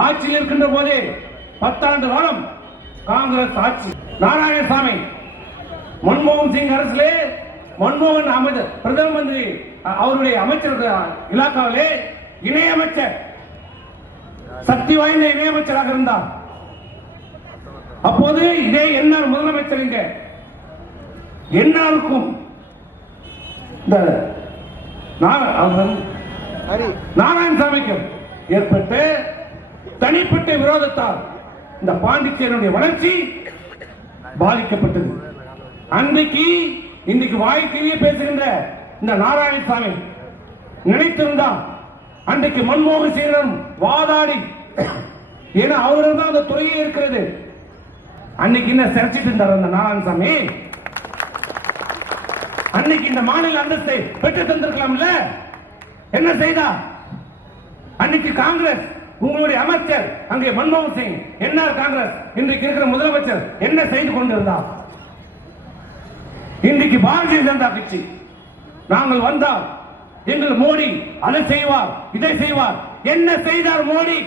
ஆட்சியில் இருக்கின்ற போதே 10 ஆண்டு காலம் காங்கிரஸ் ஆட்சி. நாராயணசாமி மன்மோகன் சிங் அரசிலே மன்மோகன் அமைச்சர் பிரதம மந்திரி அவருடைய அமைச்சர் இலாக்காவிலே இணையமைச்சர் சக்தி வாய்ந்த இணையமைச்சராக இருந்தார். அப்போது இதே என்ஆர் முதலமைச்சர் இங்க என்ஆருக்கும் இந்த நாராயணசாமிக்கும் ஏற்பட்ட தனிப்பட்ட விரோதத்தால் இந்த பாண்டிச்சேரியுடைய வளர்ச்சி பாதிக்கப்பட்டது. அன்றைக்கு இன்னைக்கு வாய்க்கையே பேசுகின்ற இந்த நாராயணசாமி நினைத்திருந்தால் அன்றைக்கு மன்மோகன் சிங்கிடம் வாதாடி, ஏன்னா அவர்கள் தான் அந்த துறையே இருக்கிறது. அன்னைக்கு என்ன சிறைச்சிட்டு இருந்தார் அந்த நாராயணசாமி? அன்னைக்கு இந்த மாநில அந்தஸ்தை பெற்று தந்திருக்கலாம்ல? என்ன செய்தா? அன்னைக்கு காங்கிரஸ் உங்களுடைய அமைச்சர் அங்கே மன்மோகன் சிங் என்ஆர் காங்கிரஸ் இன்றைக்கு இருக்கிற முதலமைச்சர் என்ன செய்து கொண்டிருந்தார்? இன்றைக்கு பாரதிய ஜனதா கட்சி நாங்கள் வந்தால் எங்கள் மோடி அதை செய்வார் இதை செய்வார். என்ன செய்தார் மோடி?